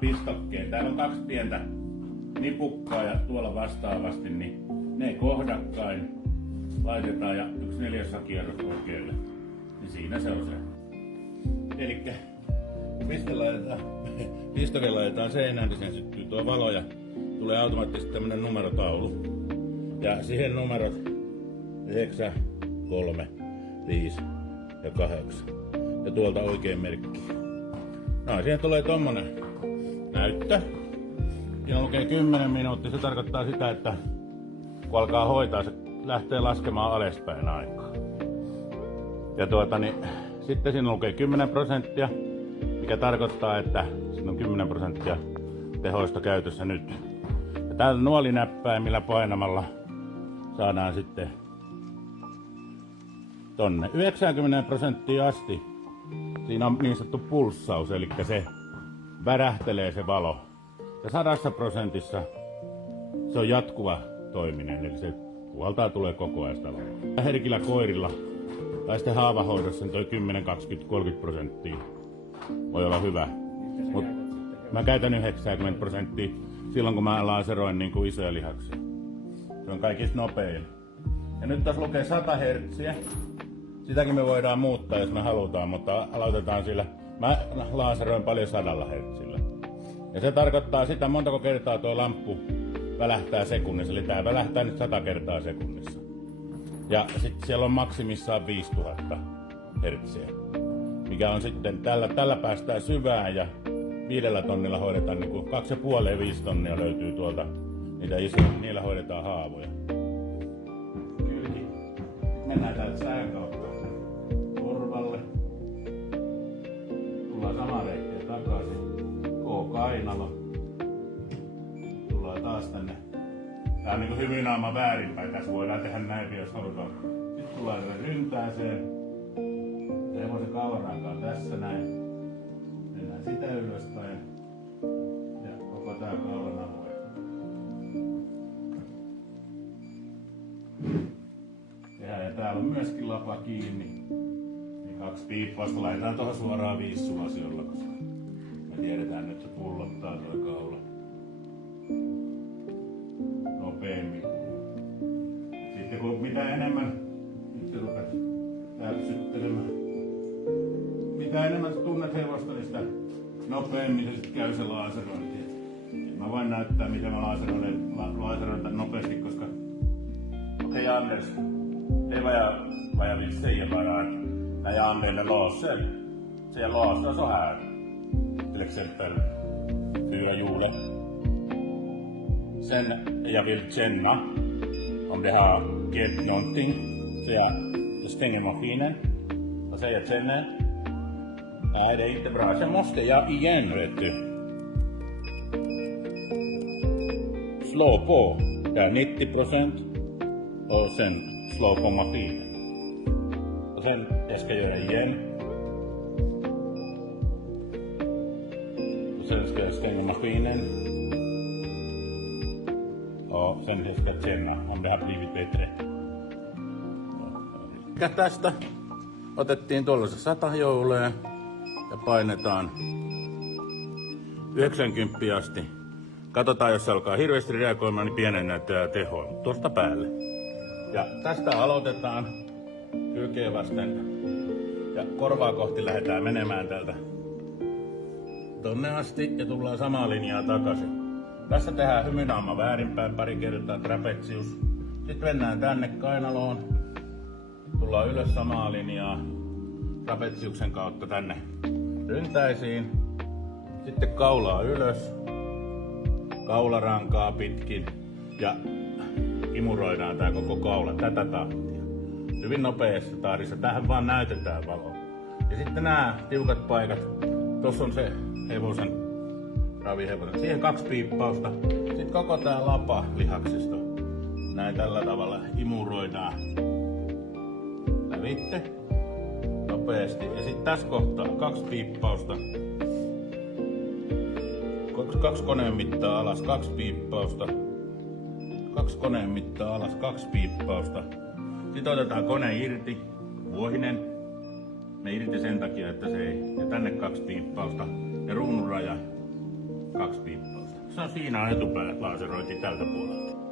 Pistokkeen. Täällä on 2 pientä nipukkaa ja tuolla vastaavasti, niin ne kohdakkain laitetaan ja 1/4 kierros oikealle. Niin siinä se on se. Elikkä kun pistoke laitetaan seinään, niin sen syttyy tuo valo ja tulee automaattisesti tämmönen numerotaulu. Ja siihen numerot 9, 3, 5 ja 8. Ja tuolta oikein merkki. No, siihen tulee tommonen näyttö. Siinä lukee 10 minuuttia. Se tarkoittaa sitä, että kun alkaa hoitaa, se lähtee laskemaan alaspäin aikaa. Ja sitten siinä lukee 10%, mikä tarkoittaa, että siinä on 10% tehoista käytössä nyt. Ja täällä nuolinäppäimillä painamalla saadaan sitten tonne 90% asti. Siinä on niin sanottu pulssaus, eli se värähtelee se valo. Ja 100% se on jatkuva toiminen, eli se puhaltaa tulee koko ajan sitä valoa. Herkillä koirilla tai sitten haavahoidossa niin toi 10, 20, 30% voi olla hyvä. Mut mä käytän 90% silloin kun mä laseroin niin kuin isoja lihaksia. Se on kaikista nopein. Ja nyt tässä lukee 100 Hz. Sitäkin me voidaan muuttaa jos me halutaan, mutta aloitetaan sillä. Mä laseroin paljon 100 Hz. Ja se tarkoittaa sitä, montako kertaa tuo lamppu välähtää sekunnissa. Eli tää välähtää nyt 100 kertaa sekunnissa. Ja sitten siellä on maksimissaan 5000 Hz. Mikä on sitten, tällä päästään syvään ja 5 tonnilla hoidetaan niin 2,5-5 tonnia löytyy tuolta niitä isoja. Niillä hoidetaan haavoja. Kylki. Mennään täältä sään kautta korvalle. Tullaan sama reittiä takaisin. K-kainalo. Tullaan taas tänne. Tää on niinku hyvin naama väärinpäin. Tässä voidaan tehdä näin, jos halutaan. Sitten tullaan tänne ryntääseen. Hevosen kaularankaan tässä näin. Mennään sitä ylöspäin. Ja koko tää kaulan alue. Ja täällä on myöskin lapa kiinni. 2 piippausta laitetaan tuohon suoraan 5 suosiolla, koska me tiedetään, että se pullottaa tuo kaula nopeammin. Sitten kun mitä enemmän nyt se rupeat täpsyttelemään, mitä enemmän sä tunnet hevosta, niin sitä nopeammin se sitten käy se laserointi. Mä voin näyttää, miten mä laseroin tän nopeasti, koska okej Anders, det var jag vill säga bara att när jag använder laser, så jag lasrar så här. Till exempel 4 hjular. Sen jag vill känna om det har gett någonting. Så jag stänger maskinen och säger jag känner. Nej, det är inte bra. Sen måste jag igen, vet du. Slå på där 90% och sen slå på maskinen. Och sen jag ska göra igen. Och sen ska jag stänga maskinen. Och sen jag ska känna om det har blivit bättre. Ja tästä otettiin tuollaisen 100 jouleen ja painetaan 90 asti. Katsotaan, jos se alkaa hirveästi reagoimaan, niin pienennetään tehoa tuosta päälle. Ja tästä aloitetaan kylkeä vasten ja korvaa kohti lähdetään menemään täältä tonne asti ja tullaan samaa linjaa takaisin. Tässä tehdään hymynaama väärinpäin pari kertaa, trapezius. Sitten mennään tänne kainaloon. Tullaan ylös samaa linjaa trapeziuksen kautta tänne ryntäisiin. Sitten kaulaa ylös, kaularankaa pitkin ja imuroidaan tää koko kaula tätä tahtia. Hyvin nopeassa tahdissa. Tähän vaan näytetään valoa. Ja sitten nämä tiukat paikat. Tossa on se hevosen, ravihevosen. Siihen 2 piippausta. Sitten koko tää lapa lihaksisto näin tällä tavalla imuroidaan lävitte nopeasti. Ja sitten tässä kohtaa 2 piippausta. 2 koneen mittaa alas, 2 piippausta. 2 koneen mittaa alas, 2 piippausta. Sitten otetaan kone irti, vuohinen. Me irti sen takia, että se ei. Ja tänne 2 piippausta. Ja ruununraja 2 piippausta. Se on siinä, on etupäät laserointi tältä puolelta.